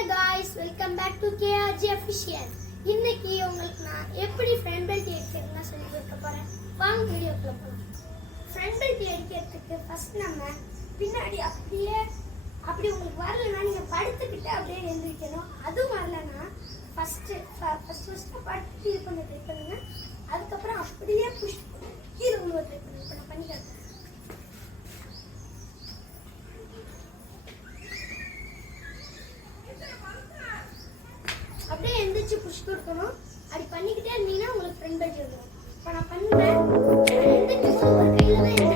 Hello guys, welcome back to KRG official. இன்னைக்கு உங்களுக்கு நான் எப்படி ஃப்ரண்ட் பெல்ட் அடிக்கிறதுனா சொல்லி கொடுக்க போறேன். வாங்க வீடியோக்குள்ள போகலாம். ஃப்ரண்ட் பெல்ட் அடிக்கிறதுக்கு ஃபர்ஸ்ட் நம்ம பின்னாடி அப்படி உங்களுக்கு வரலன்னா நீங்க படுத்துக்கிட்டு அப்படியே எழுந்திரிக்கணும். அதுவும் வரலன்னா ஃபர்ஸ்ட் படுத்து இது பண்ண ட்ரை பண்ணுங்க. அதுக்கப்புறம் அப்படியே புஷ் கீழே உள்ள ட்ரை பண்ணுங்க. இப்போ நான் பண்ணி காட்டுறேன். அப்படியே எந்திரிச்சு புஷ் கொடுக்கணும். அப்படி பண்ணிக்கிட்டே இருந்தீங்கன்னா உங்களுக்கு ஃப்ரண்ட் பெல்ட் வரும். இப்போ நான் பண்ணுறேன். எந்திரிச்சு ஒரு கையில் தான்